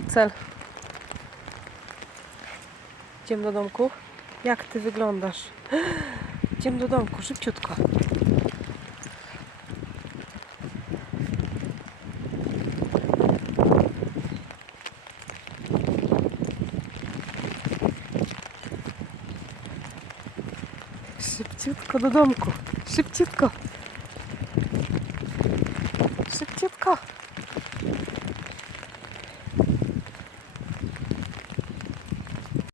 taki cel. Idziemy do domku. Jak ty wyglądasz? Idziemy do domku, szybciutko. Szybciutko do domku. Szybciutko. Szybciutko.